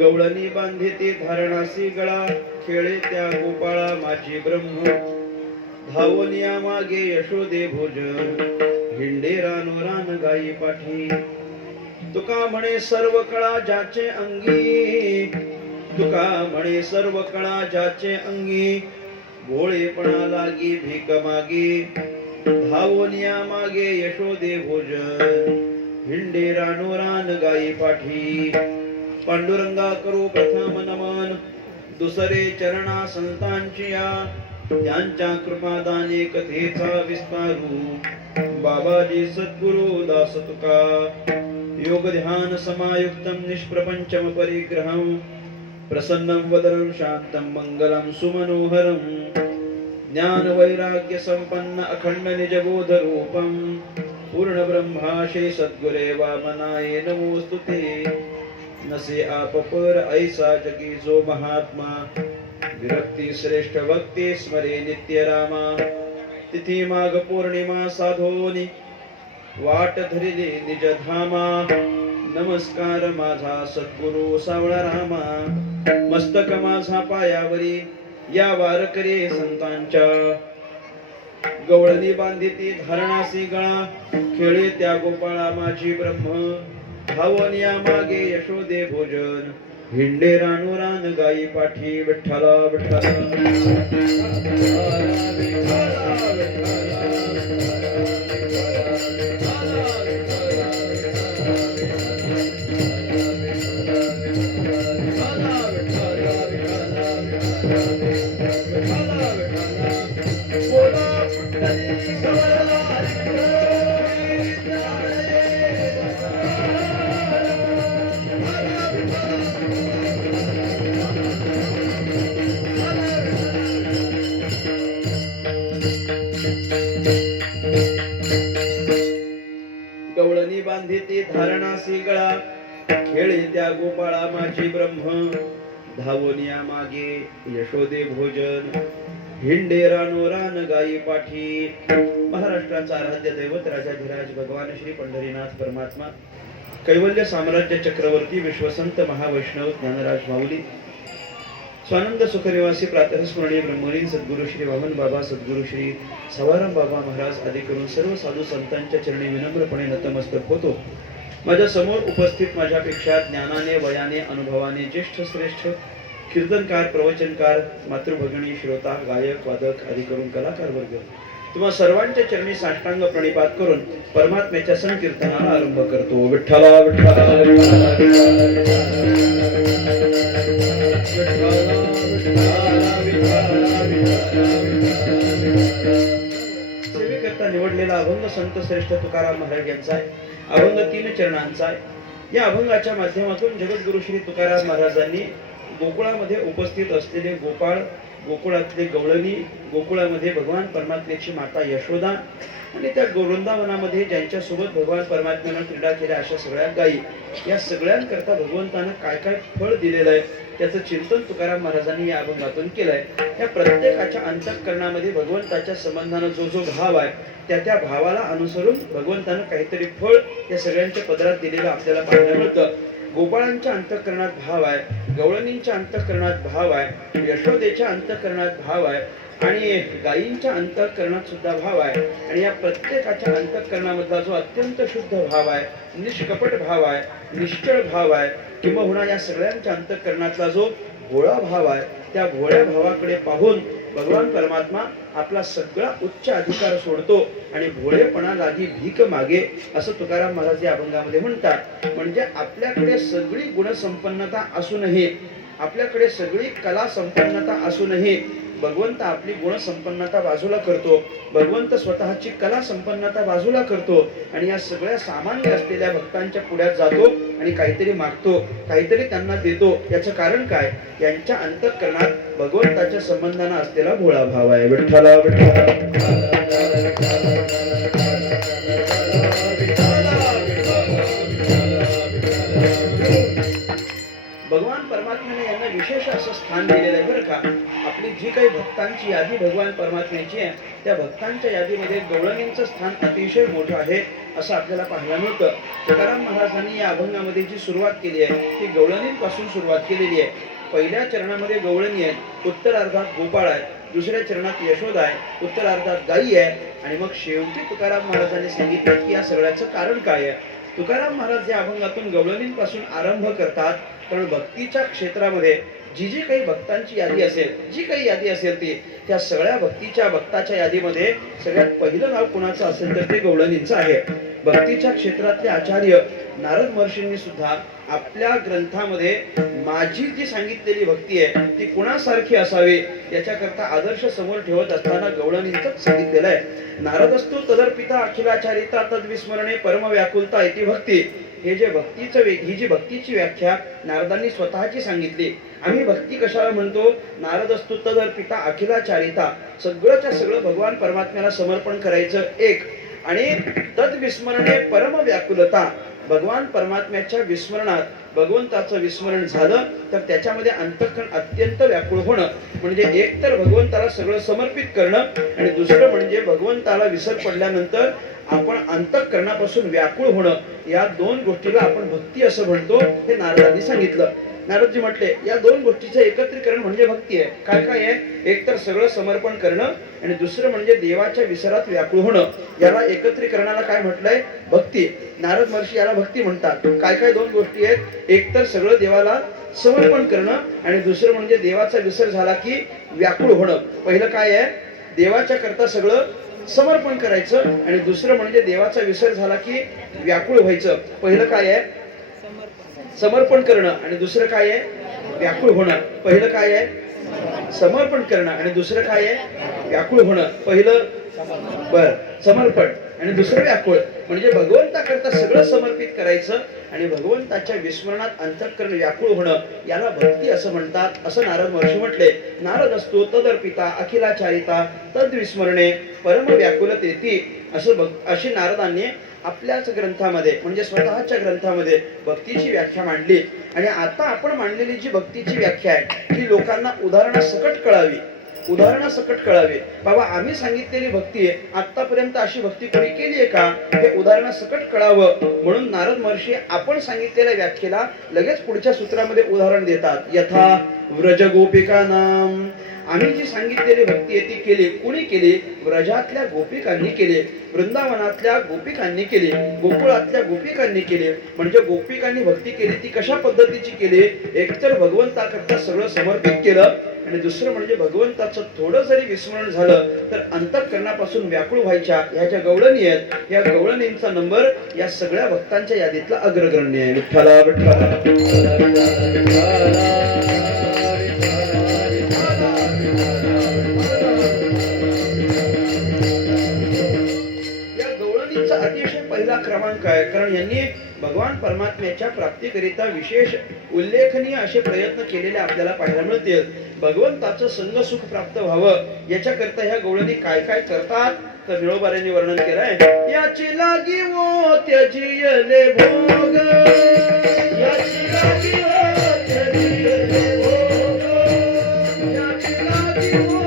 गवळणी बांधिते धारणासी गळा, खेळे त्या गोपाळा माझी ब्रह्म, धावनिया मागे यशोदे भोजन, हिंडे रान गाई पाठी. तुका म्हणे सर्व कळा ज्याचे अंगी, तुका म्हणे सर्व कळा ज्याचे अंगी, भोळेपणा लागी भीक मागे, धावनिया मागे यशोदे भोजन, हिंडे रान गाई पाठी. पांडुरंगा करू प्रथम नमन, दुसरे चरणा संतांची या, त्यांच्या कृपादाने कथेचा विस्तारू, बाबाजी सद्गुरु दास तुका. योग ध्यान समायुक्तम निष्प्रपंचम परिग्रहम, प्रसन्नं वदनं शांतं मंगलं सुमनोहरं, ज्ञान वैराग्य संपन्न अखंड निजबोध रूपं, पूर्ण ब्रह्माशे सद्गुरे वामनाय नमोस्तुते. नसे आप पर ऐसा जगी जो महात्मा, विरक्ती श्रेष्ठ भक्ती स्मरे नित्य रामा तिथी माघ पौर्णिमा साधोनी वाट धरिली निज धामा नमस्कार माझा सद्गुरु सावळा रामा मस्तक माझा पायावरी या वारकरी संतांच्या गवळणी बांधिती धारणासी गळा खेळे त्या गोपाळा माझी ब्रह्म भावनिया मागे यशोदे भोजन हिंडे रानू रान गाई पाठी विठ्ठला विठ्ठला गवळणी बांधिती धारणासी गळा खेळे त्या गोपाळा माझी ब्रह्म धावनिया मागे यशोदे भोजन हिंडे रानो रान गाई पाठी महाराष्ट्राचा आराध्य दैवत राजाधिराज भगवान श्री पंढरीनाथ परमात्मा कैवल्य साम्राज्य चक्रवर्ती विश्वसंत महावैष्णव ज्ञानराज माऊली स्वानंद सुखनिवासी प्रातःस्मरणीय ब्रह्मलीन सद्गुरु श्री वामन बाबा सद्गुरु श्री सवाराम बाबा महाराज आदी करून सर्व साधू संतांच्या चरणी विनम्रपणे नतमस्तक होतो. माझ्या समोर उपस्थित माझ्यापेक्षा ज्ञानाने वयाने अनुभवाने ज्येष्ठ श्रेष्ठ कीर्तनकार प्रवचनकार मातृभगिनी श्रोता गायक वादक आदी करून कलाकार वर्ग तुम्हा सर्वांच्या चरणी साष्टांग प्रणिपात करून परमात्म्याच्या संकीर्तनाला आरंभ करतो. विठ्ठला विठ्ठला सेवेकरता निवडलेला अभंग संत श्रेष्ठ तुकाराम महाराज यांचा आहे. अभंग 3 चरणांचा आहे. या अभंगाच्या माध्यमातून जगद्गुरु श्री तुकाराम महाराजांनी गोकुळामध्ये उपस्थित असलेले गोपाळ, गोकुळातले गवळणी, गोकुळामध्ये भगवान परमात्म्याची माता यशोदा आणि त्या वृंदावनामध्ये ज्यांच्या सोबत भगवान परमात्म्यानं क्रीडा केल्या अशा सगळ्या गायी, या सगळ्यांकरता भगवंतानं काय काय फळ दिलेलं आहे त्याचं चिंतन तुकाराम महाराजांनी या अभंगातून केलंय. या प्रत्येकाच्या अंतःकरणामध्ये भगवंताच्या संबंधानं जो जो भाव आहे त्या भावाला अनुसरून भगवंतानं काहीतरी फळ या सगळ्यांच्या पदरात दिलेलं आपल्याला पाहायला मिळतं. गोपाळांच्या अंतःकरणात भाव आहे, गवळणींच्या अंतःकरणात भाव आहे, यशोदेच्या अंतःकरणात भाव आहे आणि गायींच्या अंतःकरणात सुद्धा भाव आहे. आणि या प्रत्येकाच्या अंतःकरणामधला जो अत्यंत शुद्ध भाव आहे, निष्कपट भाव आहे, निश्चळ भाव आहे, किंबहुना या सगळ्यांच्या अंतःकरणातला जो भोळा भाव आहे, त्या भोळ्या भावाकडे पाहून भगवान परमात्मा आपला सगळा उच्च अधिकार सोडतो आणि भोळेपणा लागी भीक मागे असं तुकाराम महाराज या अभंगामध्ये म्हणतात. म्हणजे आपल्याकडे सगळी गुणसंपन्नता असूनही, आपल्याकडे सगळी कला संपन्नता असूनही भगवंत आपली गुणसंपन्नता बाजूला करतो, भगवंत स्वतःची कला संपन्नता बाजूला करतो आणि या सगळ्या सामान्य असलेल्या भक्तांच्या पुढ्यात जातो आणि काहीतरी मागतो, काहीतरी त्यांना देतो. याचं कारण काय? यांच्या अंतःकरणात भगवंताच्या संबंधाने असलेला भोळा भाव आहे. विठ्ठला विठ्ठला भगवान परमात्म्याने यांना विशेष असं स्थान दिलेलं आहे बरं का. आपली जी काही भक्तांची यादी भगवान परमात्म्याची आहे त्या भक्तांच्या यादीमध्ये गवळणींचं स्थान अतिशय मोठं आहे असं आपल्याला पाहायला मिळतं. तुकाराम महाराजांनी या अभंगामध्ये जी सुरुवात केली आहे ती गवळणींपासून सुरुवात केलेली आहे. पहिल्या चरणामध्ये गवळणी आहे, उत्तरार्धात गोपाळ आहे, दुसऱ्या चरणात यशोदा आहे, उत्तरार्धात गायी आहे आणि मग शेवटी तुकाराम महाराजांनी सांगितलं की या सगळ्याचं कारण काय आहे. तुकाराम महाराज या अभंगातून गवळणींपासून आरंभ करतात, कारण भक्तीच्या क्षेत्रामध्ये जी जी काही भक्तांची यादी असेल, जी काही यादी असेल ती त्या सगळ्या भक्ताच्या यादीमध्ये सगळ्यात पहिलं नाव कुणाचं असेल तर ते गवळणींचं आहे. भक्तीच्या क्षेत्रातले आचार्य नारद महर्षींनी सुद्धा आपल्या ग्रंथामध्ये माझी जी सांगितलेली भक्ती आहे ती कुणासारखी असावी याच्याकरता आदर्श समोर ठेवत असताना गवळणींचंच सांगितलेलं आहे. नारदस्तु तदर्पिता अखिलाचारिता तद्विस्मरणे परम व्याकुलता इति भक्ती. हे जे ही जी भक्तीची व्याख्या नारदांनी स्वतःची सांगितली. आम्ही भक्ती कशाला म्हणतो? नारदस्तु तदर्पिता अखिलाचारिता, सगळंच्या सगळं भगवान परमात्म्याला समर्पण करायचं एक, आणि तद्विस्मरणे परम व्याकुलता, भगवान परमात्म्याच्या विस्मरणात भगवंताचं विस्मरण झालं तर त्याच्यामध्ये अंतःकरण अत्यंत व्याकुळ होणं, म्हणजे एक तर भगवंताला सगळं समर्पित करणं आणि दुसरं म्हणजे भगवंताला विसर पडल्यानंतर आपण अंतःकरणापासून व्याकुळ होणं, या दोन गोष्टीला आपण भक्ती असं म्हणतो. हे नारदांनी सांगितलं. नारदजी म्हटले या दोन गोष्टीचं एकत्रीकरण म्हणजे भक्ती आहे. काय काय आहे? एक तर सगळं समर्पण करणं आणि दुसरं म्हणजे देवाच्या विसरात व्याकुळ होणं. याला एकत्रीकरणाला काय म्हटलंय? भक्ती. नारद महर्षी याला भक्ती म्हणतात. काय काय दोन गोष्टी आहेत? एक तर सगळं देवाला समर्पण करणं आणि दुसरं म्हणजे देवाचा विसर झाला की व्याकुळ होणं. पहिलं काय आहे? देवाच्या करता सगळं समर्पण करायचं आणि दुसरं म्हणजे देवाचा विसर झाला की व्याकुळ व्हायचं. पहिलं काय आहे? समर्पण करणं आणि दुसरं काय आहे? व्याकुळ होणं. पहिलं काय आहे? समर्पण करणं आणि दुसरं काय आहे? व्याकुळ होणं. पहिलं समर्पण आणि दुसरं व्याकुळ, म्हणजे भगवंताकरता सगळं समर्पित करायचं आणि भगवंताच्या विस्मरणात अंतःकरण व्याकुळ होणं, याला भक्ती असं म्हणतात, असं नारद महर्षी म्हटले. नारद असतो तदर्पिता अखिलाचारिता तद्विस्मरणे परम व्याकुलतेती, असं अशी नारदांनी आपल्याच ग्रंथामध्ये म्हणजे स्वतःच्या ग्रंथामध्ये भक्तीची व्याख्या मांडली. आणि आता आपण मांडलेली जी भक्तीची व्याख्या आहे ही लोकांना उदाहरणासकट कळावी. उदाहरणासकट कळावे. बाबा आम्ही सांगितलेली भक्ती आहे, आतापर्यंत अशी भक्ती कोणी केली आहे का, हे उदाहरणासकट कळावं म्हणून नारद महर्षी आपण सांगितलेल्या व्याख्येला लगेच पुढच्या सूत्रामध्ये उदाहरण देतात. यथा व्रज गोपिकानाम, आम्ही जी सांगितलेली भक्ती आहे ती केली. कुणी केली? व्रजातल्या गोपिकांनी केली, वृंदावनातल्या गोपिकांनी केली, गोकुळातल्या गोपिकांनी केली. म्हणजे गोपिकांनी भक्ती केली ती कशा पद्धतीची केली? एकतर भगवंताकरता सगळं समर्पित केलं आणि दुसरं म्हणजे भगवंताचं थोडं जरी विस्मरण झालं तर अंतःकरणापासून व्याकुळ व्हायच्या ह्या ज्या गवळणी आहेत, या गवळणींचा नंबर या सगळ्या भक्तांच्या यादीतला अग्रगण्य आहे. विठ्ठला अतिशय पहिला क्रमांक आहे, कारण यांनी भगवान परमात्म्याच्या प्राप्तीकरिता विशेष उल्लेखनीय असे प्रयत्न केलेले आपल्याला पाहायला मिळतील. भगवंताचं संग सुख प्राप्त व्हावं याच्याकरता ह्या गवळणी काय काय करतात तर मिळोबाऱ्यांनी वर्णन केलंय. याची लागी वो त्यजियले भोग, याची लागी वो त्यजियले भोग, याची लागी वो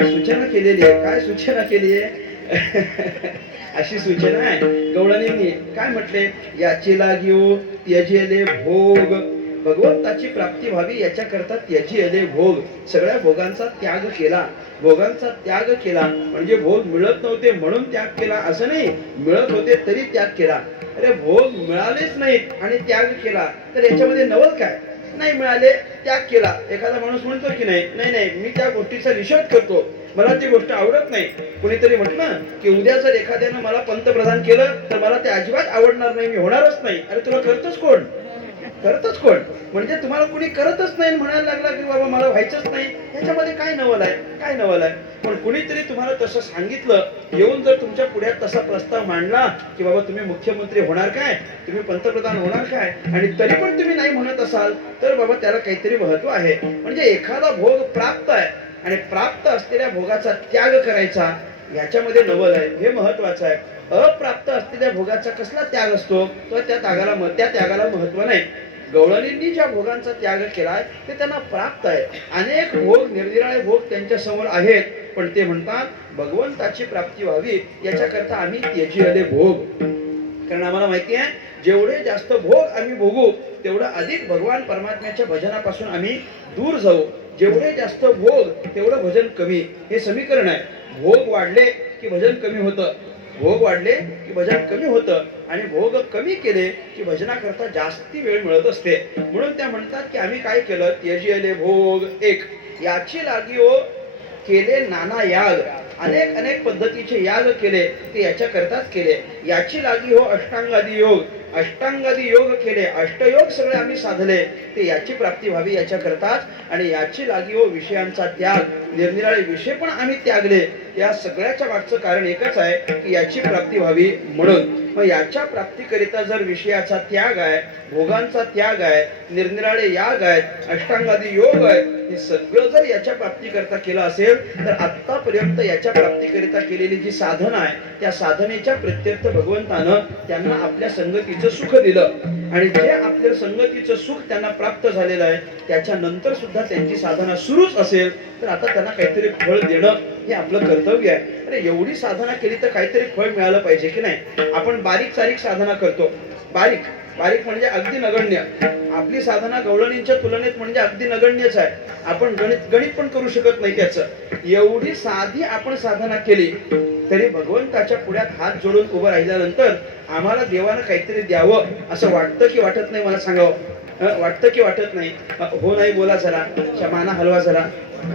सूचना केलेली आहे. काय सूचना केली आहे? अशी सूचना आहे गवळणींनी. काय म्हटले? याची लागिओ त्यजेले भोग, भगवंताची प्राप्ती व्हावी याच्याकरता त्यजेले भोग, सगळ्या भोगांचा त्याग केला. भोगांचा त्याग केला म्हणजे भोग मिळत नव्हते म्हणून त्याग केला असं नाही, मिळत होते तरी त्याग केला. अरे भोग मिळालेच नाहीत आणि त्याग केला तर याच्यामध्ये नवल काय? नाही मिळाले त्याग केला. एखादा माणूस म्हणतो की नाही नाही नाही मी त्या गोष्टीचा निषेध करतो, मला ती गोष्ट आवडत नाही. कुणीतरी म्हटलं की उद्या जर एखाद्यानं मला पंतप्रधान केलं तर मला ते अजिबात आवडणार नाही, मी होणारच नाही. अरे तुला करतच कोण? करतच कोण? म्हणजे तुम्हाला कुणी करतच नाही म्हणायला लागला की बाबा मला व्हायचंच नाही, ह्याच्यामध्ये काय नवल आहे? काय नवल आहे? पण कुणीतरी तुम्हाला तसं सांगितलं, येऊन जर तुमच्या पुढ्यात तसा प्रस्ताव मांडला की बाबा तुम्ही मुख्यमंत्री होणार काय, तुम्ही पंतप्रधान होणार काय, आणि तरी पण तुम्ही नाही म्हणत असाल तर बाबा त्याला काहीतरी महत्व आहे. म्हणजे एखादा भोग प्राप्त आहे आणि प्राप्त असलेल्या भोगाचा त्याग करायचा, याच्यामध्ये नवल आहे, हे महत्वाचं आहे. अप्राप्त असलेल्या भोगाचा कसला त्याग असतो तर त्या त्यागाला महत्व नाही. गवळणींनी ज्या भोगांचा त्याग केलाय ते त्यांना प्राप्त आहे. अनेक भोग, निरनिराळे भोग त्यांच्या समोर आहेत, पण ते म्हणतात भगवंताची प्राप्ती व्हावी याच्याकरता आम्ही त्यजियले भोग. कारण आम्हाला माहिती आहे जेवढे जास्त भोग आम्ही भोगू तेवढं अधिक भगवान परमात्म्याच्या भजनापासून आम्ही दूर जाऊ. जेवढे जास्त भोग तेवढं भजन कमी, हे समीकरण आहे. भोग वाढले की भजन कमी होतं, भोग वाढले की भजन कमी होतं, आणि भोग कमी केले की भजनाकरता जास्ती वेळ मिळत असते. म्हणून त्या म्हणतात की आम्ही काय केलं, त्यजिले भोग एक, याची लागी हो केले नाना याग. अनेक अनेक पद्धतीचे याग केले, ते याच्या करताच केले. याची लागी हो अष्टांगादी योग, अष्टांगादी योग केले, अष्टयोग सगळे आम्ही साधले, ते याची प्राप्ती व्हावी याच्या करताच. आणि याची लागी हो विषयांचा त्याग, निरनिराळे विषय पण आम्ही त्यागले. या सगळ्याच्या मागचं कारण एकच आहे की याची प्राप्ती व्हावी म्हणून. मग याच्या प्राप्तीकरिता जर विषयाचा त्याग आहे, भोगांचा त्याग आहे, निरनिराळे याग आहेत, अष्टांगादी योग आहेत, हे सगळं जर याच्या प्राप्तीकरिता केलं असेल तर आतापर्यंत याच्या प्राप्तीकरिता केलेली जी साधना आहे, त्या साधनेच्या प्रत्यर्थ भगवंतानं त्यांना आपल्या संगतीचं सुख दिलं. आणि जे आपल्या संगतीचं सुख त्यांना प्राप्त झालेलं आहे, त्याच्यानंतर सुद्धा त्यांची साधना सुरूच असेल तर आता त्यांना काहीतरी फळ देणं हे आपलं कर्तव्य आहे. अरे एवढी साधना केली तर काहीतरी फळ मिळालं पाहिजे की नाही. आपण बारीक सारीक साधना करतो, बारीक बारीक म्हणजे अगदी नगण्य. आपली साधना गवळणींच्या तुलनेत म्हणजे अगदी नगण्यच आहे. आपण गणित पण करू शकत नाही त्याचं. एवढी साधी आपण साधना केली तरी भगवंताच्या पुढ्यात हात जोडून उभं राहिल्यानंतर आम्हाला देवानं काहीतरी द्यावं असं वाटतं की वाटत नाही, मला सांगावं. वाटतं की वाटत नाही? हो नाही बोला जरा, माना हलवा जरा.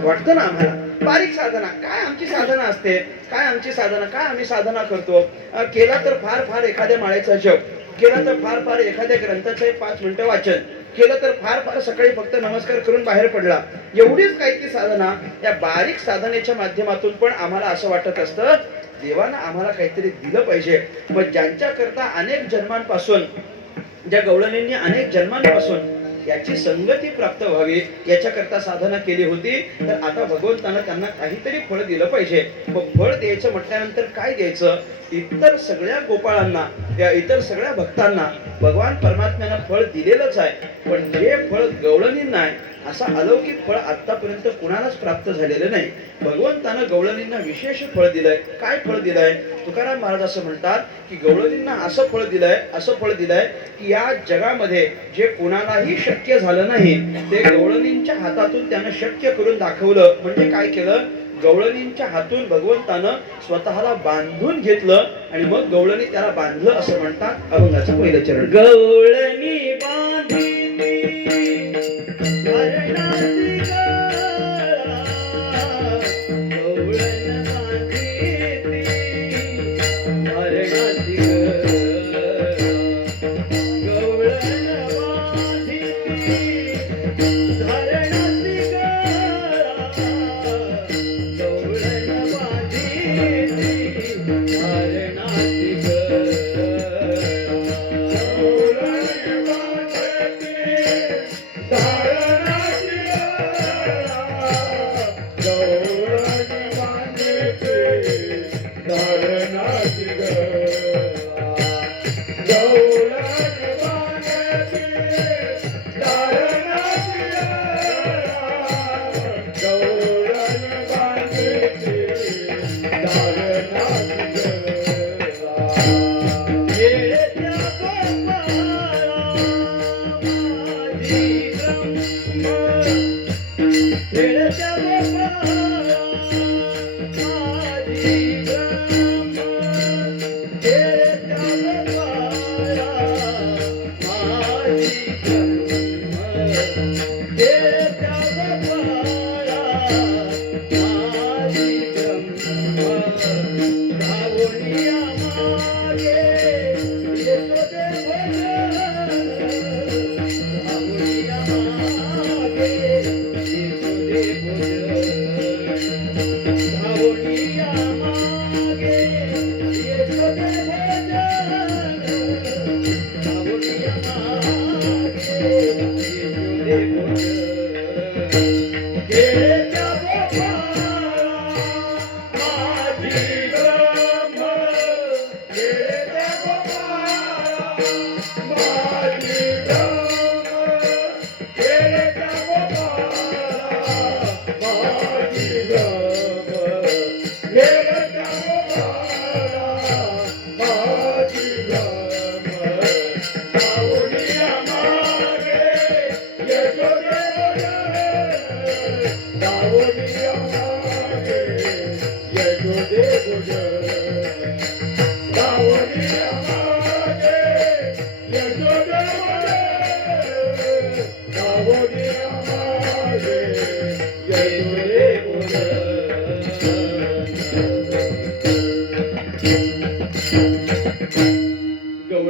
वाटतं ना आम्हाला. बारीक साधना काय आमची साधना असते, काय आमची साधना, काय आम्ही साधना करतो. केला तर फार फार एखाद्या माळेचा जप, केला तर फार फार एखाद्या ग्रंथाचं 5 मिनिटं वाचन केलं, तर फार फार सकाळी फक्त नमस्कार करून बाहेर पडला, एवढीच काय ती साधना. या बारीक साधनेच्या माध्यमातून पण आम्हाला असं वाटत असतं देवानं आम्हाला काहीतरी दिलं पाहिजे. मग ज्यांच्या करता अनेक जन्मांपासून, ज्या गवळणींनी अनेक जन्मांपासून याची संगती प्राप्त व्हावी याच्याकरता साधना केली होती, तर आता भगवंतानं त्यांना काहीतरी फळ दिलं पाहिजे. मग फळ द्यायचं म्हटल्यानंतर काय द्यायचं? इतर सगळ्या गोपाळांना, त्या इतर सगळ्या भक्तांना भगवान परमात्म्यानं फळ दिलेलंच आहे, पण जे फळ गवळणींना आहे असा अलौकिक फळ आतापर्यंत कुणालाच प्राप्त झालेलं नाही. भगवंतानं गवळणींना विशेष फळ दिलंय. काय फळ दिलंय? तुकाराम महाराज असं म्हणतात की गवळणींना असं फळ दिलंय, असं फळ दिलंय की या जगामध्ये जे कुणालाही शक्य झालं नाही ते गवळणींच्या हातातून त्यानं शक्य करून दाखवलं. म्हणजे काय केलं? गवळणींच्या हातून भगवंतानं स्वतःला बांधून घेतलं आणि मग गवळणी त्याला बांधलं असं म्हणतात. अभंगाचं पहिलं चरण. गवळणी बांधिली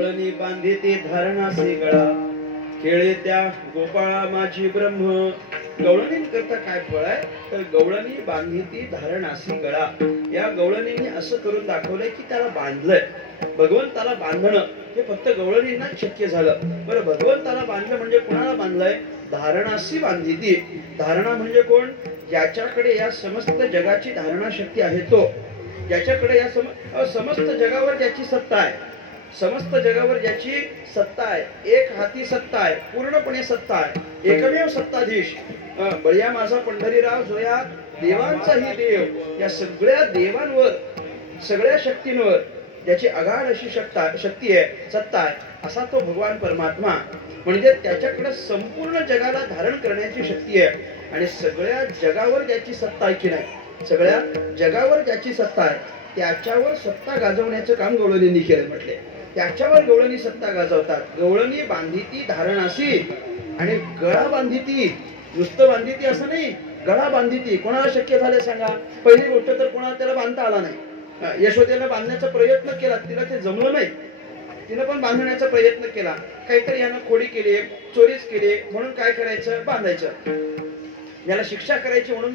गवळणी बांधिती धारणासी गळा, खेळे त्या गोपाळा माझी ब्रह्म. गवळणी करता काय फळ आहे तर गवळणी बांधिती धारणासी गळा. या गवळणीने असं करून दाखवलंय की त्याला बांधलंय. भगवंताला बांधणं हे फक्त गवळणींना शक्य झालं. बरं, भगवंताला बांधलं म्हणजे कोणाला बांधलंय? धारणासी बांधिती. धारणा म्हणजे कोण? ज्याच्याकडे या समस्त जगाची धारणा शक्ती आहे तो. ज्याच्याकडे या समस्त जगावर ज्याची सत्ता आहे, समस्त जगावर ज्याची सत्ता आहे, एक हाती सत्ता आहे, पूर्णपणे सत्ता आहे, एकमेव सत्ताधीश. बळ्या माझा पंढरीराव जो या देवांचाही देव, या सगळ्या देवांवर, सगळ्या शक्तींवर ज्याची अगाध अशी शक्ती आहे, सत्ता आहे, असा तो भगवान परमात्मा. म्हणजे त्याच्याकडे संपूर्ण जगाला धारण करण्याची शक्ती आहे. आणि सगळ्या जगावर ज्याची सत्ता आहे की नाही, सगळ्या जगावर ज्याची सत्ता आहे त्याच्यावर सत्ता गाजवण्याचं काम गवळणींनी केलं. म्हटले त्याच्यावर गवळणी सत्ता गाजवतात. गवळणी बांधिती धारणासी आणि गळा बांधिती. नुसतं बांधिती असं नाही, गळा बांधिती. कोणाला शक्य झालं सांगा? पहिली गोष्ट तर कोणाला त्याला बांधता आला नाही. यशोदेला बांधण्याचा प्रयत्न केला, तिला ते जमलं नाही. तिनं पण बांधण्याचा प्रयत्न केला, काहीतरी यानं खोडी केली, चोरीच केली, म्हणून काय करायचं? बांधायचं. याला शिक्षा करायची म्हणून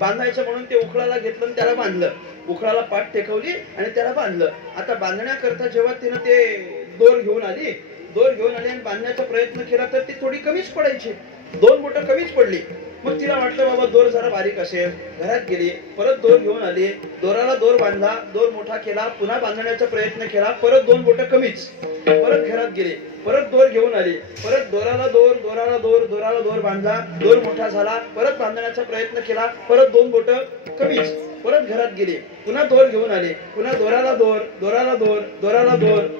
बांधायचं म्हणून ते उखळाला घेतलं आणि त्याला बांधलं. उखळाला पाठ टेकवली आणि त्याला बांधलं. आता बांधण्याकरता जेव्हा तिनं ते दोर घेऊन आली आणि बांधण्याचा प्रयत्न केला तर ती थोडी कमीच पडायची, 2 बोटं कमीच पडली. मग तिला वाटलं बाबा दोर जरा बारीक असेल, घरात गेली, परत दोर घेऊन आली, दोराला दोर बांधला, दोर मोठा केला, पुन्हा बांधण्याचा प्रयत्न केला, परत 2 बोटं कमीच. परत घरात गेली, परत दोर घेऊन आली, परत दोराला दोर बांधला, दोर मोठा झाला, परत बांधण्याचा प्रयत्न केला, परत 2 बोटं कमीच. परत घरात गेली, पुन्हा दोर घेऊन आले, पुन्हा दोराला दोर.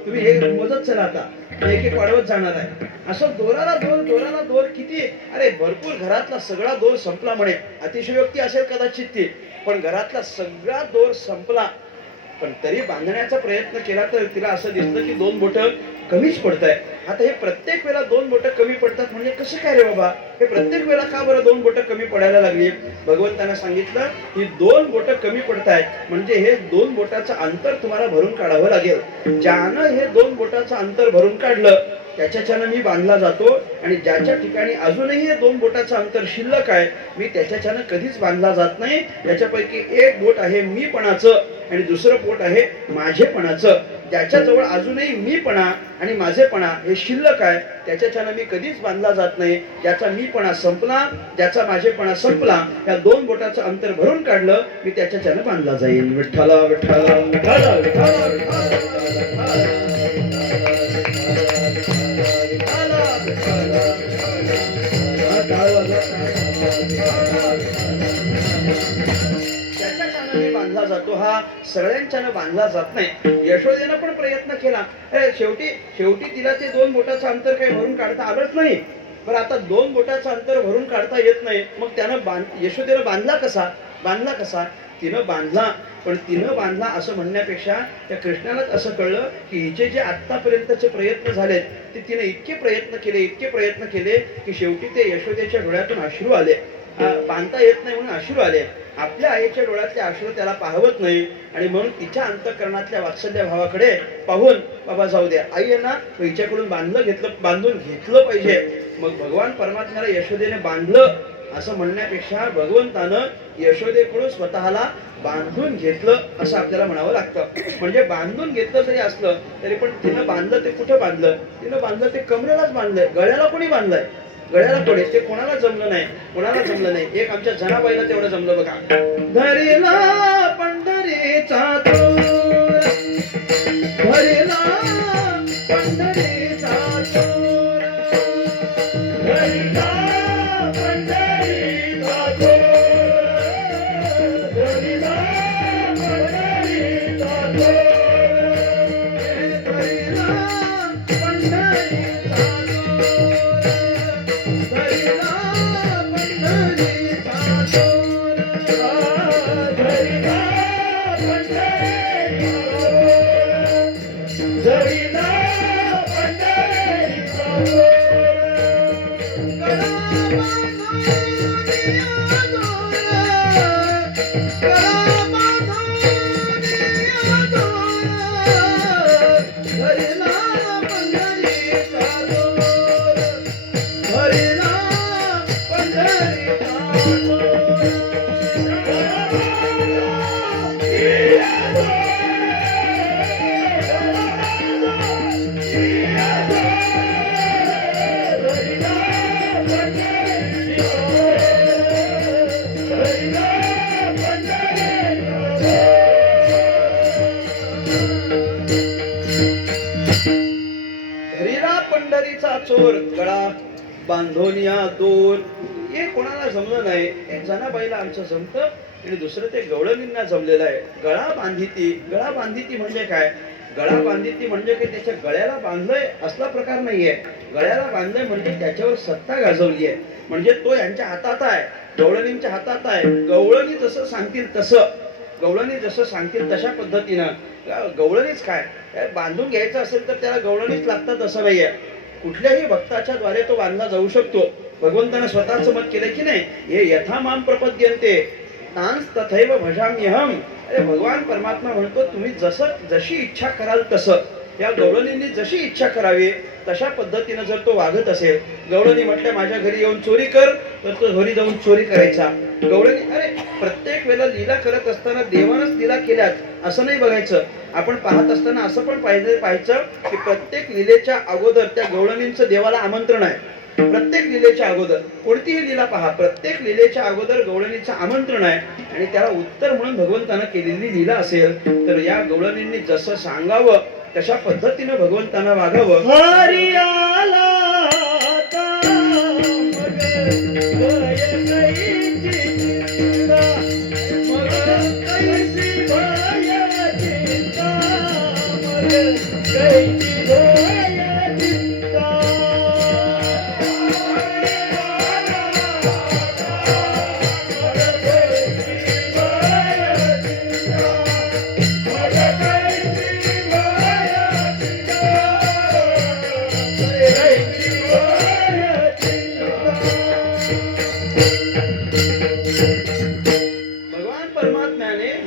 तुम्ही हे मोजत चला, आता एक वाढवत जाणार आहे. असं दोराला दोर किती? अरे भरपूर. घरातला सगळा दोर संपला म्हणे. अतिशयोक्ती असेल कदाचित ती, पण घरातला सगळा दोर संपला. पण तरी बांधण्याचा प्रयत्न केला तर तिला असं दिसलं की 2 बोटं कमीच पडताय. आता हे प्रत्येक वेळेला 2 बोटं कमी पडतात म्हणजे कसं काय रे बाबा? हे प्रत्येक वेळेला का बरं 2 बोटं कमी पडायला लागली? भगवंतानं सांगितलं ही 2 बोटं कमी पडतायत म्हणजे हे 2 बोटाचं अंतर तुम्हाला भरून काढावं लागेल. ज्यानं हे 2 बोटाचं अंतर भरून काढलं त्याच्याच्यानं मी बांधला जातो. आणि ज्याच्या ठिकाणी अजूनही हे 2 बोटाचं अंतर शिल्लक आहे, मी त्याच्याच्यानं कधीच बांधला जात नाही. याच्यापैकी एक बोट आहे मीपणाचं आणि दुसरं बोट आहे माझेपणाचं. ज्याच्याजवळ अजूनही मीपणा आणि माझेपणा हे शिल्लक आहे त्याच्याच्यानं मी कधीच बांधला जात नाही. ज्याचा मीपणा संपला, ज्याचा माझेपणा संपला, या 2 बोटाचं अंतर भरून काढलं मी त्याच्याच्यानं बांधला जाईल. विठ्ठला विठ्ठला विठ्ठला विठ्ठला विठ्ठला. त्याच्याच्यानं मी बांधला जातो, हा सगळ्यांच्यानं बांधला जात नाही. यशोदेनं पण प्रयत्न केला, शेवटी तिला ते 2 बोटाचं अंतर काही भरून काढता आलंच नाही. बरं, आता 2 बोटाचं अंतर भरून काढता येत नाही, मग त्यानं यशोदेनं बांधला कसा? तिनं बांधला. पण तिनं बांधला असं म्हणण्यापेक्षा त्या कृष्णालाच असं कळलं की हिचे जे आतापर्यंतचे प्रयत्न झालेत ते तिने इतके प्रयत्न केले की शेवटी ते यशोदेच्या डोळ्यातून अश्रू आले. बांधता येत नाही म्हणून अश्रू आले. आपल्या आईच्या डोळ्यातले अश्रू त्याला पाहवत नाही आणि म्हणून तिच्या अंतःकरणातल्या वात्सल्य भावाकडे पाहून बाबा जाऊ द्या, आई आहे ना, हिच्याकडून बांधून घेतलं पाहिजे. मग भगवान परमात्म्याला यशोदेने बांधलं असं म्हणण्यापेक्षा भगवंतानं यशोदेकडून स्वतःला बांधून घेतलं असं आपल्याला म्हणावं लागतं. म्हणजे बांधून घेतलं जरी असलं तरी पण तिनं बांधलं ते कुठं बांधलं? तिनं बांधलं ते कमरेलाच बांधलंय. गळ्याला कोणी बांधलंय? गळ्याला कोणी? ते कोणाला जमलं नाही. एक आमच्या जनाबाईला तेवढं जमलं बघा. धरेला पंढरीचा चोर, धरेला पंढरीचा चोर, धरेला पंढरीचा चोर, धरेला पंढरीचा चोर, धरेला पंढरीचा हरिला पंढरीचा जोर, हरिनाम पंढरीचा हरिला पंढरीचा चोर, गळा बांधोनिया दोन. हे कोणाला जमलं नाही. एक जनाबाईला आमचं जमतं आणि दुसरं ते गवळणींना जमलेलं आहे. गळा बांधिती. गळा बांधिती म्हणजे काय? गळा बांधिती म्हणजे की त्याच्या गळ्याला बांधलंय असला प्रकार नाहीये. गळ्याला बांधलंय म्हणजे त्याच्यावर सत्ता गाजवली आहे. म्हणजे तो यांच्या हातात आहे, गवळणींच्या हातात आहे. गवळणी जसं सांगतील तसं, गवळणी जसं सांगतील तशा पद्धतीनं. गवळणीच काय बांधून घ्यायचं असेल तर त्याला गवळणीच लागतात असं नाहीये. कुठल्याही भक्ताच्या द्वारे तो बांधला जाऊ शकतो. भगवंतानं स्वतःच मत केलं की नाही, हे यथा माम प्रपद्यन्ते तांस तथैव भजाम्यहम. अरे भगवान परमात्मा म्हणतो तुम्ही जशी इच्छा कराल तसं. या गवळणींनी जशी इच्छा करावी तशा पद्धतीनं जर तो वागत असेल. गवळणी म्हटलं माझ्या घरी येऊन चोरी कर, तर तो घरी जाऊन चोरी करायचा. गवळणी अरे प्रत्येक वेळेला लीला करत असताना देवानच लीला केल्यात असं नाही बघायचं. आपण पाहत असताना असं पण पाहायचं की प्रत्येक लीलेच्या अगोदर त्या गवळणींचं देवाला आमंत्रण आहे. प्रत्येक लीलेच्या अगोदर कोणतीही लीला पहा, प्रत्येक लीलेच्या अगोदर गवळणीचं आमंत्रण आहे. आणि त्याला उत्तर म्हणून भगवंतानं केलेली लीला असेल तर या गवळणींनी जसं सांगावं तशा पद्धतीनं भगवंतानं वागावं. हरी आला आता मग गय कैची चिंता, मग कैसी भय चिंता, मग कैची भय चिंता.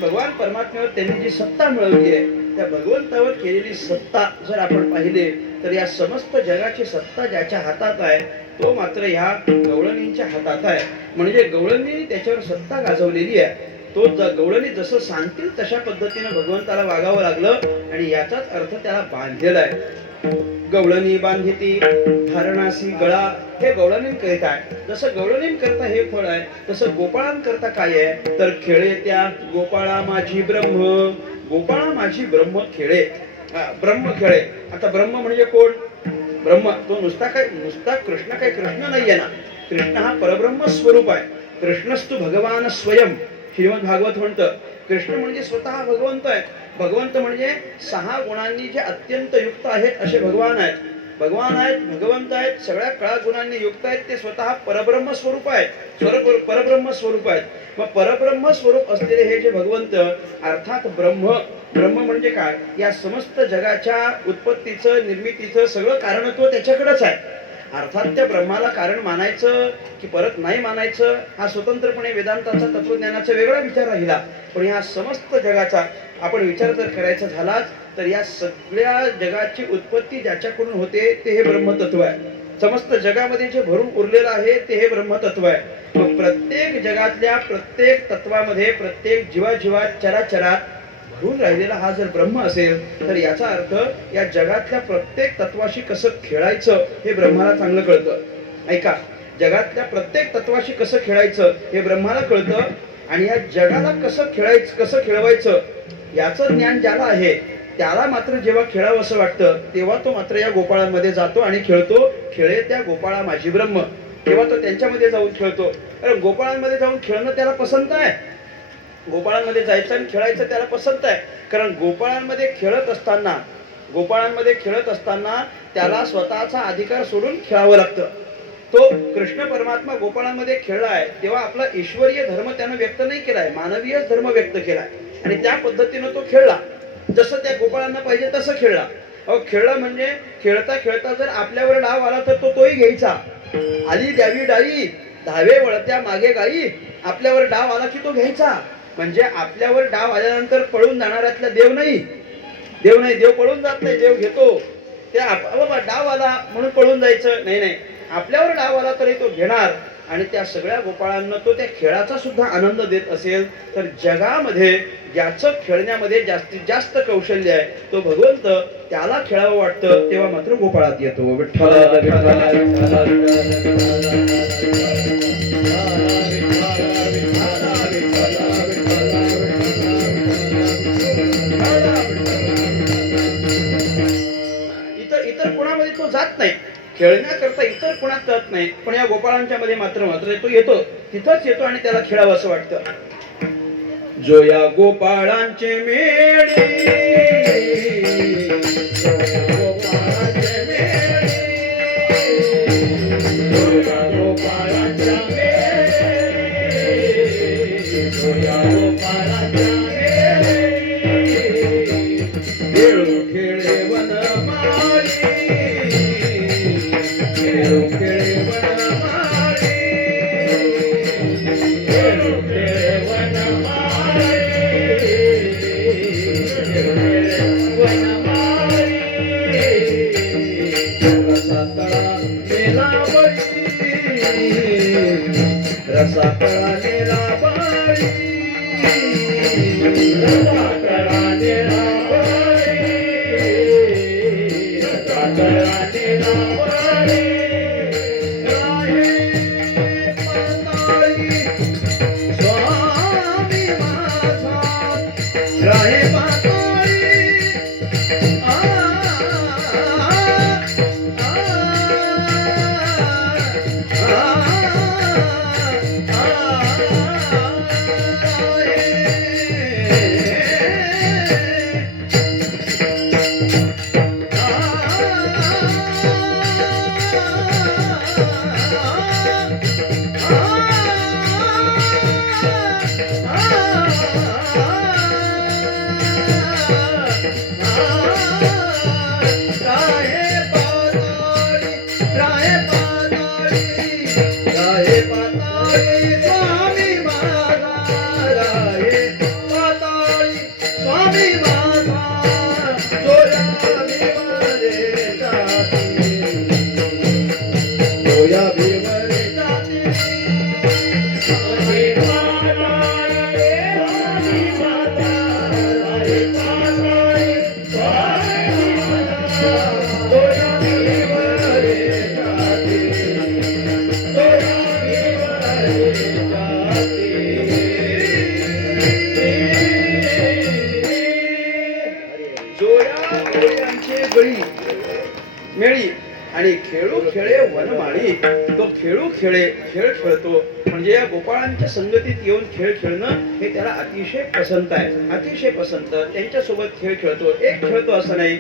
भगवान परमात्म्यावर त्यांनी जी सत्ता मिळवली आहे त्या भगवंतावर केलेली सत्ता जर आपण पाहिले तर या समस्त जगाची सत्ता ज्याच्या हातात आहे तो मात्र ह्या गवळणींच्या हातात आहे. म्हणजे गवळणी त्याच्यावर सत्ता गाजवलेली आहे. तो गवळणी जसं सांगतील तशा पद्धतीने भगवंताला वागावं लागलं आणि याचाच अर्थ त्याला बांधलेला आहे. गवळणी बांधिती धारणासी गळा. हे गवळणींकरिता आहे. जसं गवळणींकरता हे फळ आहे तसं गोपाळांकरता काय आहे तर खेळे त्या गोपाळा माझी ब्रह्म. गोपाळा माझी ब्रह्म खेळे. ब्रह्म खेळे. आता ब्रह्म म्हणजे कोण? ब्रह्म तो नुसता कृष्ण काय कृष्ण नाहीये ना. कृष्ण हा परब्रह्म स्वरूप आहे. कृष्णस्तु भगवान स्वयं. श्रीमद भागवत म्हणतं कृष्ण म्हणजे स्वतः भगवंत आहे. भगवंत म्हणजे 6 गुणांनी जे अत्यंत युक्त आहेत असे भगवान आहेत. भगवान आहेत, भगवंत आहेत, सगळ्या कळा गुणांनी युक्त आहेत. ते स्वतः परब्रह्म स्वरूप आहेत. परब्रह्म स्वरूप आहेत. मग परब्रह्म स्वरूप असलेले हे जे भगवंत अर्थात ब्रह्म. ब्रह्म म्हणजे काय? या समस्त जगाच्या उत्पत्तीचं निर्मितीचं सगळं कारणत्व त्याच्याकडेच आहे. अर्थात त्या ब्रह्माला कारण मानायचं की परत नाही मानायचं हा स्वतंत्रपणे वेदांताचा तत्वज्ञानाचा वेगळा विचार राहिला. पण या समस्त जगाचा आपण विचार जर करायचा झालाच तर या सगळ्या जगाची उत्पत्ती ज्याच्याकडून होते ते हे ब्रह्मतत्व आहे. समस्त जगामध्ये जे भरून उरलेलं आहे ते हे ब्रह्मतत्व आहे. मग प्रत्येक जगातल्या प्रत्येक तत्वामध्ये प्रत्येक जीवाजीवात चराचरात भरून राहिलेला हा जर ब्रह्म असेल तर याचा अर्थ या जगातल्या प्रत्येक तत्वाशी कसं खेळायचं हे ब्रह्माला चांगलं कळतं. ऐका, जगातल्या प्रत्येक तत्वाशी कसं खेळायचं हे ब्रह्माला कळतं आणि या जगाला कसं खेळवायचं याचं ज्ञान ज्याला आहे त्याला मात्र जेव्हा खेळावं असं वाटतं तेव्हा तो मात्र या गोपाळांमध्ये जातो आणि खेळतो. खेळे त्या गोपाळा माझी ब्रह्म. तेव्हा तो त्यांच्यामध्ये जाऊन खेळतो. अरे गोपाळांमध्ये जाऊन खेळणं त्याला पसंत आहे. गोपाळांमध्ये जायचं आणि खेळायचं त्याला पसंत आहे. कारण गोपाळांमध्ये खेळत असताना त्याला स्वतःचा अधिकार सोडून खेळावं लागतं. तो कृष्ण परमात्मा गोपाळांमध्ये खेळलाय तेव्हा आपला ईश्वरीय धर्म त्यानं व्यक्त नाही केलाय, मानवीय धर्म व्यक्त केलाय आणि त्या पद्धतीनं तो खेळला. जसं त्या गोपाळांना पाहिजे तसं खेळला. खेळला म्हणजे खेळता खेळता जर आपल्यावर डाव आला तर तोही घ्यायचा. आली द्यावी डाळी धावे वळत्या मागे गाई. आपल्यावर डाव आला की तो घ्यायचा. म्हणजे आपल्यावर डाव आल्यानंतर पळून जाणाऱ्यातला देव नाही. देव पळून जात नाही, देव घेतो. त्या बाबा डाव आला म्हणून पळून जायचं नाही, नाही. आपल्यावर डाव आला तरी तो घेणार आणि त्या सगळ्या गोपाळांना तो त्या खेळाचा सुद्धा आनंद देत असेल तर जगामध्ये ज्याचं खेळण्यामध्ये जास्तीत जास्त कौशल्य आहे तो भगवंत त्याला खेळावं वाटतं तेव्हा मात्र गोपाळात येतो. विठ्ठल इतर इतर कोणामध्ये तो जात नाही, खेळण्याकरता इतर कोणात जात नाही, पण या गोपाळांच्या मध्ये मात्र मात्र तो येतो, तिथंच येतो आणि त्याला खेळावं असं वाटतं. जो या गोपाळांचे मेळे, गोपाळांचे मेळे, जो या गोपाळांच्या मेळे, जो या गोपाळांच्या मेळे, खेळू खेळे वनमाळी, खेळू खेळे वनमाळी, खेळू खेळे वनमाळी, खेळू खेळे वनमाळी, रसातळा नेलावळी, रसातळा नेलावळी, रसातळा नेलावळी, रसातळा नेलावळी, राहे पाताळी स्वामी माझा, राहे पाताळी आ मेळी आणि खेळू खेळे वनमाळी, तो खेळू खेळे खेळ खेळतो म्हणजे या गोपाळांच्या संगतीत येऊन खेळ खेळणं हे त्याला अतिशय पसंत आहे, अतिशय पसंत. त्यांच्यासोबत खेळ खेळतो, एक खेळतो असं नाही,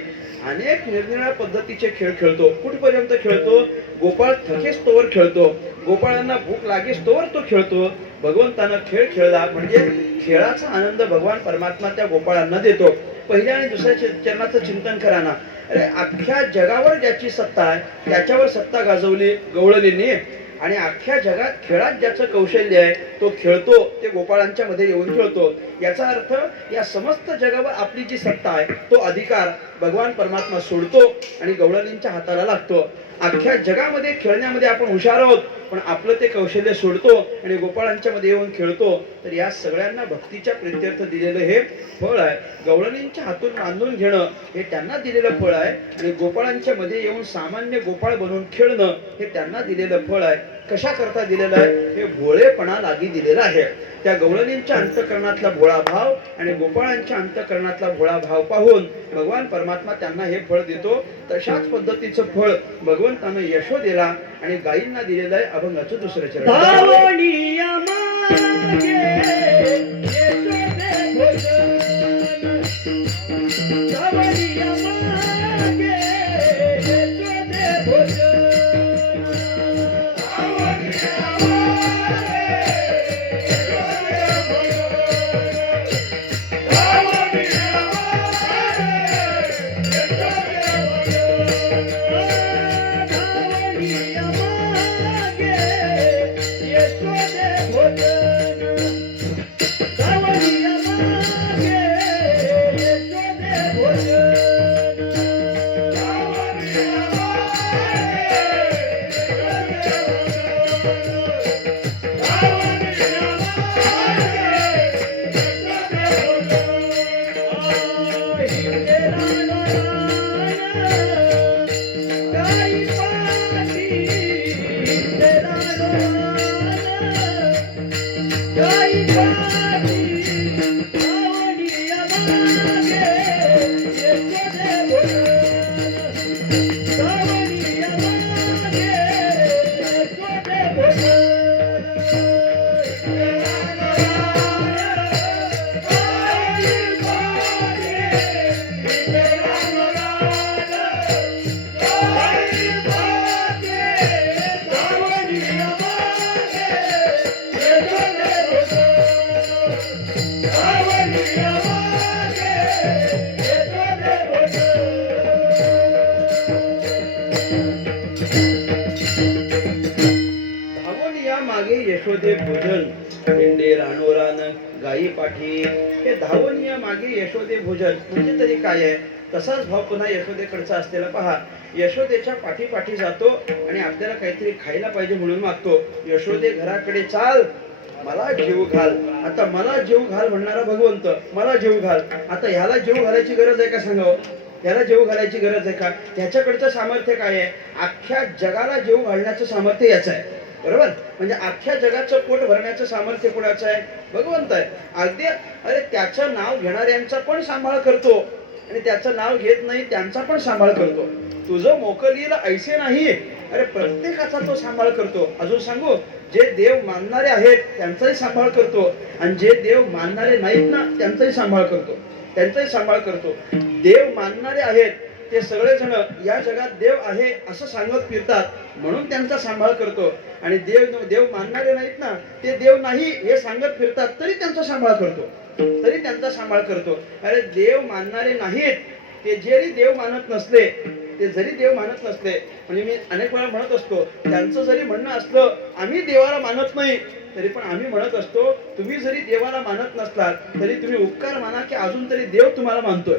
अनेक निरनिराळ्या पद्धतीचे खेळ खेळतो. कुठपर्यंत खेळतो? गोपाळ थकेस तोवर खेळतो, गोपाळांना भूक लागेस तोवर तो खेळतो. भगवंतानं खेळ खेळला म्हणजे खेळाचा आनंद भगवान परमात्मा त्या गोपाळांना देतो. पहिल्या आणि दुसऱ्या चरणाचं चिंतन करा ना. अरे अख्ख्या जगावर ज्याची सत्ता आहे त्याच्यावर सत्ता गाजवली गवळणींनी आणि अख्ख्या जगात खेळात ज्याचं कौशल्य आहे तो खेळतो, ते गोपाळांच्या मध्ये येऊन खेळतो. याचा अर्थ या समस्त जगावर आपली जी सत्ता आहे तो अधिकार भगवान परमात्मा सोडतो आणि गवळणींच्या हाताला लागतो. अख्ख्या जगामध्ये खेळण्यामध्ये आपण हुशार आहोत पण आपलं ते कौशल्य सोडतो आणि गोपाळांच्या मध्ये येऊन खेळतो. तर या सगळ्यांना भक्तीच्या प्रित्यर्थ दिलेलं हे फळ आहे. गवळणींच्या हातून बांधून घेणं हे त्यांना दिलेलं फळ आहे आणि गोपाळांच्या मध्ये येऊन सामान्य गोपाळ बनवून खेळणं हे त्यांना दिलेलं फळ आहे. कशा करता दिलेलं आहे? हे भोळेपणा लागी दिलेला आहे. त्या गवळणींच्या अंतःकरणातला भोळा भाव आणि गोपाळांच्या अंतःकरणातला भोळा भाव पाहून भगवान परमात्मा त्यांना हे फळ देतो. तशाच पद्धतीचं फळ भगवंतानं यशोदेला आणि गायींना दिलेलं आहे. अभंगाचं दुसरं चरण. यशोदे भोजन हिंडे रानोरान गायी पाठी, हे धावून या मागे यशोदे भोजन म्हणजे तरी काय आहे. तसाच भाव पुन्हा यशोदेकडचा असलेला पहा. यशोदेच्या पाठी पाठी जातो आणि आपल्याला काहीतरी खायला पाहिजे म्हणून मागतो. यशोदे घराकडे चाल, मला जीव घाल. आता मला जीव घाल म्हणणारा भगवंत, मला जीव घाल. आता ह्याला जीव घालायची गरज आहे का सांगावं? ह्याला जीव घालायची गरज आहे का? ह्याच्याकडचं सामर्थ्य काय आहे? अख्ख्या जगाला जीव घालण्याचं सामर्थ्य याचं आहे, बरोबर. म्हणजे अख्ख्या जगाचं पोट भरण्याचं सामर्थ्य कोणाचं आहे? भगवंत आहे. अगदी अरे त्याचं नाव घेणाऱ्यांचा पण सांभाळ करतो आणि त्याचं नाव घेत नाही त्यांचा पण सांभाळ करतो. तुझं मोकलीला ऐसे नाही, अरे प्रत्येकाचा तो सांभाळ करतो. अजून सांगू, जे देव मानणारे आहेत त्यांचाही सांभाळ करतो आणि जे देव मानणारे नाहीत ना त्यांचाही सांभाळ करतो, त्यांचाही सांभाळ करतो. देव मानणारे आहेत ते सगळेजण या जगात देव आहे असं सांगत फिरतात म्हणून त्यांचा सांभाळ करतो, आणि देव मानणारे नाहीत ना ते देव नाही हे सांगत फिरतात तरी त्यांचा सांभाळ करतो, तरी त्यांचा सांभाळ करतो. अरे देव मानणारे नाहीत ते जरी देव मानत नसले, ते जरी देव मानत नसले, म्हणजे मी अनेक वेळा म्हणत असतो त्यांचं जरी म्हणणं असलं आम्ही देवाला मानत नाही तरी पण आम्ही म्हणत असतो तुम्ही जरी देवाला मानत नसलात तरी तुम्ही उपकार माना की अजून तरी देव तुम्हाला मानतोय,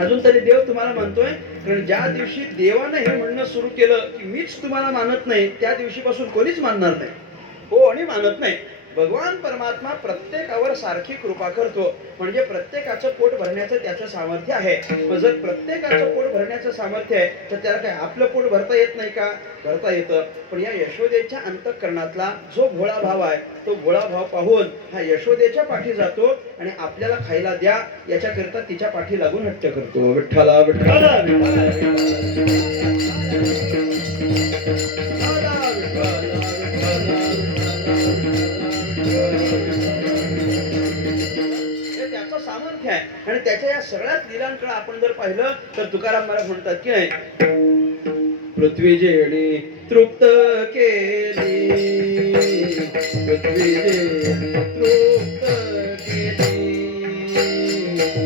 अजून तरी देव तुम्हाला मानतोय. कारण ज्या दिवशी देवानं हे म्हणणं सुरू केलं की मीच तुम्हाला मानत नाही, त्या दिवशीपासून कोणीच मानणार नाही, हो आणि मानत नाही. भगवान परमात्मा प्रत्येकावर सारखी कृपा करतो, म्हणजे प्रत्येकाचं पोट भरण्याचं त्याचं सामर्थ्य आहे. पण जर प्रत्येकाचं पोट भरण्याचं सामर्थ्य आहे तर त्याला काय आपलं पोट भरता येत नाही का? भरता येतं. पण या यशोदेच्या अंतःकरणातला जो भोळा भाव आहे तो भोळा भाव पाहून हा यशोदेच्या पाठी जातो आणि आपल्याला खायला द्या याच्याकरता तिच्या पाठी लागून हट्ट करतो. विठ्ठला विठ्ठला सामर्थ्य आहे. आणि त्याच्या या सगळ्याच लीलांकडे आपण जर पाहिलं तर तुकाराम महाराज म्हणतात की नाही, पृथ्वी जेणी तृप्त केली, पृथ्वी जेणी तृप्त केली,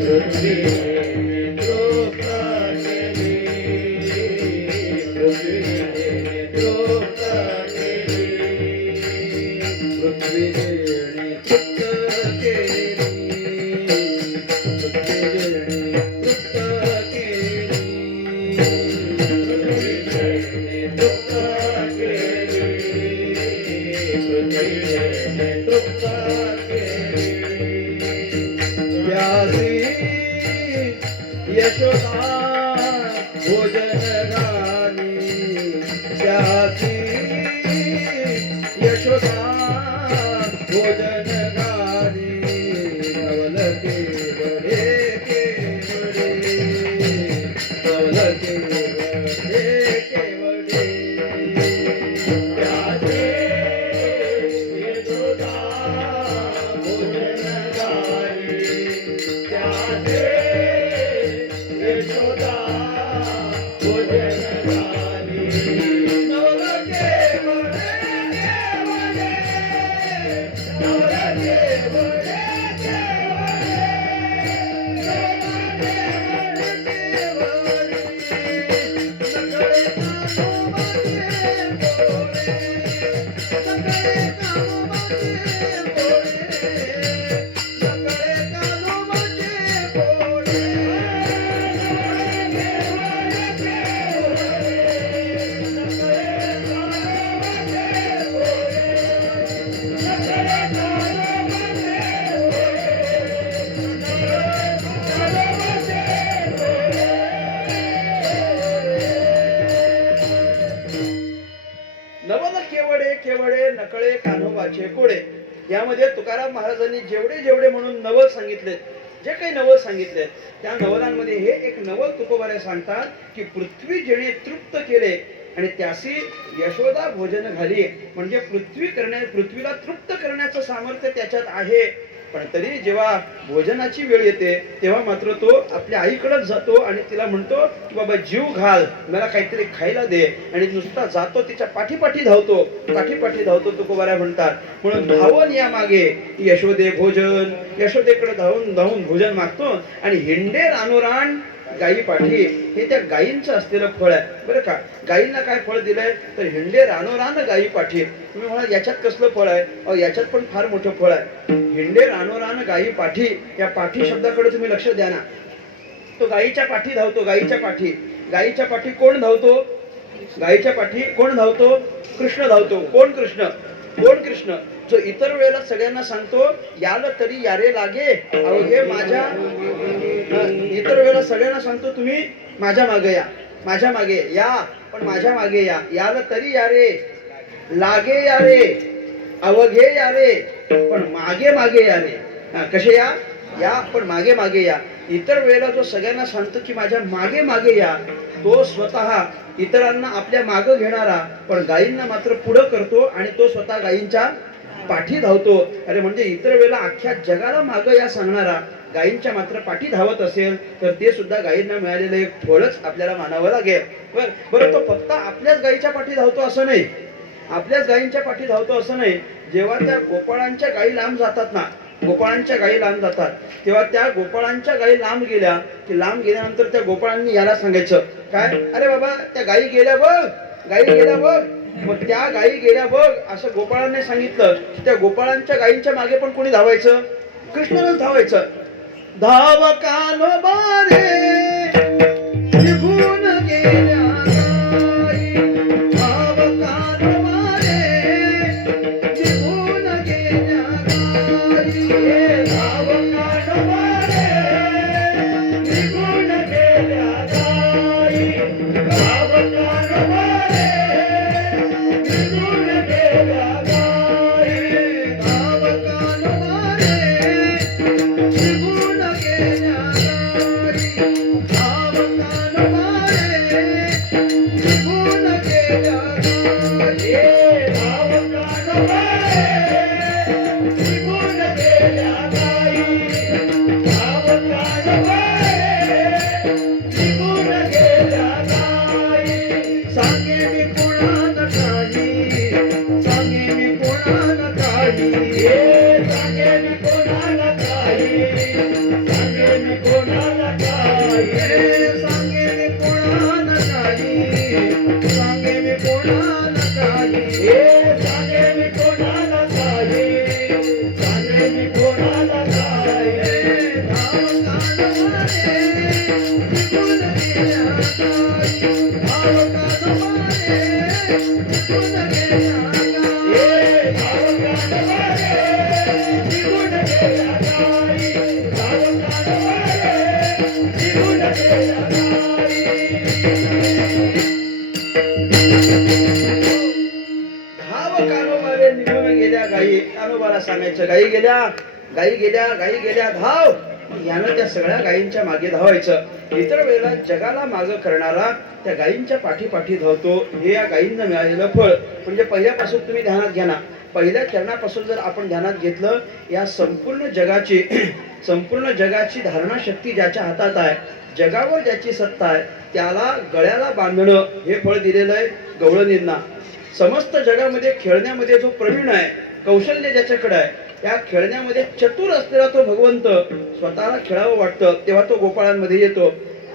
पृथ्वी जेणी तृप्त केली, पृथ्वी जेणी तृप्त केली, पृथ्वी जेणी तृप्त केली, यशोदा भोजन घाली, त्याची यशोदा भोजन घाली, नवल केवळे केवळे, नवल केवळे केवळे, त्याची यशोदा भोजन घाली, त्याची यशोदा भोजन घाली, नवल केवळे केवळे, नवल केवळे केवळे नकळे कान्होबाचे कोडे. यामध्ये तुकाराम महाराजांनी जेवढे जेवढे म्हणून नवल सांगितले, जे काही नवल सांगितले त्या नवलांमध्ये हे एक नवल तुकोबारे सांगतात की पृथ्वी जेणे तृप्त केले आणि त्यासी यशोदा भोजन घाली, म्हणजे पृथ्वीला तृप्त करण्याचं सामर्थ्य त्याच्यात आहे. पण तरी जेव्हा भोजनाची वेळ येते तेव्हा मात्र तो आपल्या आईकडेच जातो आणि तिला म्हणतो की बाबा जीव घाल, मला काहीतरी खायला दे, आणि नुसता जातो तिच्या पाठीपाठी धावतो, पाठीपाठी धावतो तुकोबाऱ्या म्हणतात. म्हणून धावून या मागे यशोदे भोजन, यशोदेकडे धावून धावून भोजन मागतो आणि हिंडे रानोरान गायी पाठी हे त्या गायींचं असलेलं फळ आहे बरं का. गायींना काय फळ दिलंय तर हिंडे रानोरान गायी पाठी. तुम्ही म्हणाल याच्यात कसलं फळ आहे? अहो याच्यात पण फार मोठं फळ आहे. हिंडे रानोरान गायी पाठी, या पाठी शब्दाकडे तुम्ही लक्ष द्या ना. तो गायीच्या पाठी धावतो. गायीच्या पाठी, गायीच्या पाठी कोण धावतो? गायीच्या पाठी कोण धावतो? कृष्ण धावतो. कोण कृष्ण? कोण कृष्ण? जो इतर वेळेला सगळ्यांना सांगतो याल तरी यारे लागे अवघे माझ्या, इतर वेळेला सगळ्यांना सांगतो तुम्ही माझ्या मागे या, माझ्या मागे या, पण माझ्या मागे या. याल तरी यारे लागे यारे अवघे यारे पण मागे मागे यारे. कसे या? या पण मागे मागे या. इतर वेळेला जो सगळ्यांना सांगतो की माझ्या मागे मागे या, तो स्वतः इतरांना आपल्या मागं घेणारा पण गायींना मात्र पुढं करतो आणि तो स्वतः गायींच्या पाठी धावतो. अरे म्हणजे इतर वेळेला अख्ख्या जगाला मागं या सांगणारा गायींच्या मात्र पाठी धावत असेल तर ते सुद्धा गायींना मिळालेलं एक फळच आपल्याला मानावं लागेल. बरं तो फक्त आपल्याच गायीच्या पाठी धावतो असं नाही, आपल्याच गायींच्या पाठी धावतो असं नाही. जेव्हा त्या गोपाळांच्या गायी लांब जातात ना, गोपाळांच्या गायी लांब जातात तेव्हा त्या गोपाळांच्या गायी लांब गेल्या की लांब गेल्यानंतर त्या गोपाळांनी याला सांगायचं काय, अरे बाबा त्या गायी गेल्या बघ, गायी गेल्या बघ. मग त्या गायी गेल्या बघ असं गोपाळांनी सांगितलं. त्या गोपाळांच्या गायींच्या मागे पण कोणी धावायचं? कृष्णानंच धावायचं. धाव कान्होबा रे निघून गेल्या गायी, धाव कान्होबा रे निघून गेल्या गायी, धाव कान्होबा रे निघून गेल्या गायी, धाव कान्होबा रे निघून गेल्या गायी, धाव कान्होबा रे निघून गेल्या गायी, धाव कान्होबा रे निघून गेल्या गायी, धाव कान्होबा रे निघून गेल्या गायी, धाव कान्होबा रे निघून गेल्या गायी. सांगे मी कोणाला काही, सांगे मी कोणाला काही, सांगे मी कोणाला काही, सांगे मी कोणाला काही, सांगे मी कोणाला काही, सांगे मी कोणाला काही, सांगे मी कोणाला काही, सांगे मी कोणाला काही. धाव कान्होबा रे निघून गेल्या गायी, धाव कान्होबा रे निघून गेल्या गायी, धाव कान्होबा रे निघून गेल्या गायी. धाव कान्होबा रे निघून गेल्या गायी. कान्होबाला सांगायचं गायी गेल्या, गायी गेल्या, गायी गेल्या, धाव. यानं त्या सगळ्या गायींच्या मागे धावायचं. इतर वेळेला जगाला मागं करणारा त्या गायींच्या पाठी पाठी धावतो. हे या गायींना मिळालेलं फळ. म्हणजे पहिल्यापासून तुम्ही ध्यानात घ्या ना, पहिल्या चरणापासून जर आपण ध्यानात घेतलं, या संपूर्ण जगाची संपूर्ण जगाची धारणा शक्ती ज्याच्या हातात आहे, जगावर ज्याची सत्ता आहे, त्याला गळ्याला बांधणं हे फळ दिलेलं आहे गवळणींना. समस्त जगामध्ये खेळण्यामध्ये जो प्रवीण आहे, कौशल्य ज्याच्याकडे आहे, त्या खेळण्यामध्ये चतुर असलेला तो भगवंत स्वतःला खेळावं वाटतं तेव्हा तो गोपाळांमध्ये येतो.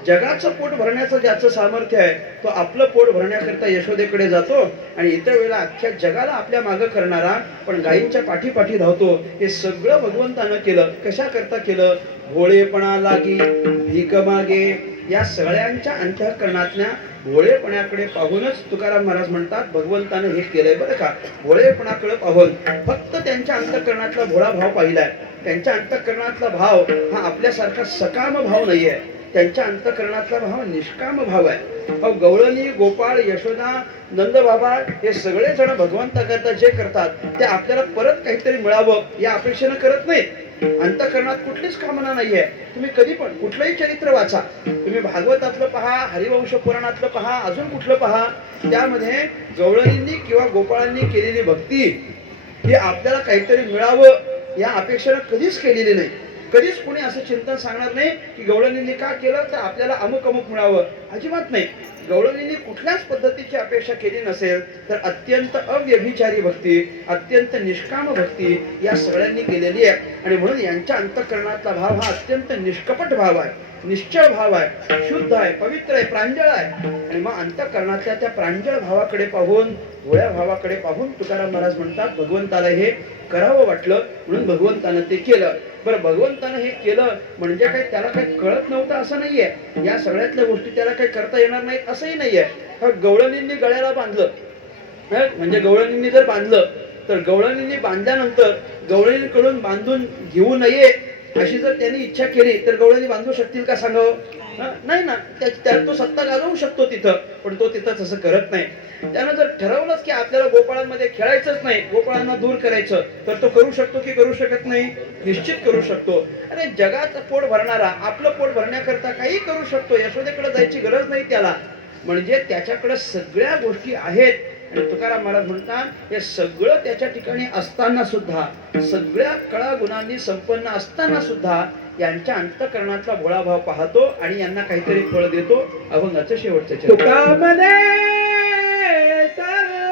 जगाचं पोट भरण्याचं ज्याचं सामर्थ्य आहे तो आपलं पोट भरण्याकरता यशोदेकडे जातो आणि इतर वेळेला अख्ख्या जगाला आपल्या मागं करणारा पण गायींच्या पाठी पाठी धावतो. हे सगळं भगवंतानं केलं. कशा करता केलं? भोळेपणा लागी भीक मागे. या सगळ्यांच्या अंतःकरणातल्या भोळेपणाकडे पाहूनच तुकाराम महाराज म्हणतात भगवंतानं हे केलंय बरं का. भोळेपणाकडे पाहून फक्त त्यांच्या अंतःकरणातला भोळा भाव पाहिलाय. त्यांच्या अंतःकरणातला भाव हा आपल्यासारखा सकाम भाव नाहीये. त्यांच्या अंतःकरणातला भाव निष्काम भाव आहे. अहो गवळणी, गोपाळ, यशोदा, नंद बाबा हे सगळे जण भगवंताकरता जे करतात ते आपल्याला परत काहीतरी मिळावं या अपेक्षेनं करत नाही. अंतःकरणात कुठलीच कामना नाहीये. तुम्ही कधी पण कुठलंही चरित्र वाचा, तुम्ही भागवतातलं पहा, हरिवंश पुराणातलं पहा, अजून कुठलं पहा, त्यामध्ये गवळणींनी किंवा गोपाळांनी केलेली भक्ती ही आपल्याला काहीतरी मिळावं या अपेक्षेनं कधीच केलेली नाही. कधीच कोणी असं चिंतन सांगणार नाही की गवळणींनी का केलं तर आपल्याला अमुक अमुक मिळावं. अजिबात नाही. गवळणींनी कुठल्याच पद्धतीची अपेक्षा केली नसेल तर अत्यंत अव्यभिचारी भक्ती, अत्यंत निष्काम भक्ती या सगळ्यांनी केलेली आहे. आणि म्हणून यांच्या अंतःकरणातला भाव हा अत्यंत निष्कपट भाव आहे. निश्चळ भाव आहे, शुद्ध आहे, पवित्र आहे, प्रांजळ आहे. आणि मग अंतःकरणातल्या त्या प्रांजळ भावाकडे पाहून, भोळ्या भावाकडे पाहून तुकाराम महाराज म्हणतात भगवंताला हे करावं वाटलं म्हणून भगवंतानं ते केलं. बरं, भगवंतानं हे केलं म्हणजे काय त्याला काही कळत नव्हतं असं नाहीये. या सगळ्यातल्या गोष्टी त्याला काही करता येणार नाहीत असंही नाहीये. गवळणींनी गळ्याला बांधलं, म्हणजे गवळणींनी जर बांधलं तर गवळणींनी बांधल्यानंतर गवळणीकडून बांधून घेऊ नये अशी जर त्यांनी इच्छा केली तर गवळणी बांधू शकतील का सांगावं? नाही ना. त्यात तो सत्ता गाजवू शकतो तिथं, पण तो तिथं तसं करत नाही. त्यानं जर ठरवलंच की आपल्याला गोपाळांमध्ये खेळायचंच नाही, गोपाळांना दूर करायचं, तर तो करू शकतो की करू शकत नाही? निश्चित करू शकतो. अरे जगाचं पोट भरणारा आपलं पोट भरण्याकरता काही करू शकतो. यशोदेकडे जायची गरज नाही त्याला. म्हणजे त्याच्याकडे सगळ्या गोष्टी आहेत. आणि तुकाराम महाराज म्हणतात हे सगळं त्याच्या ठिकाणी असताना सुद्धा, सगळ्या कळा गुणांनी संपन्न असताना सुद्धा यांच्या अंतःकरणातला भोळा भाव पाहतो आणि यांना काहीतरी फळ देतो. अभंगाचं शेवटचं चरण. तुका म्हणे सर्व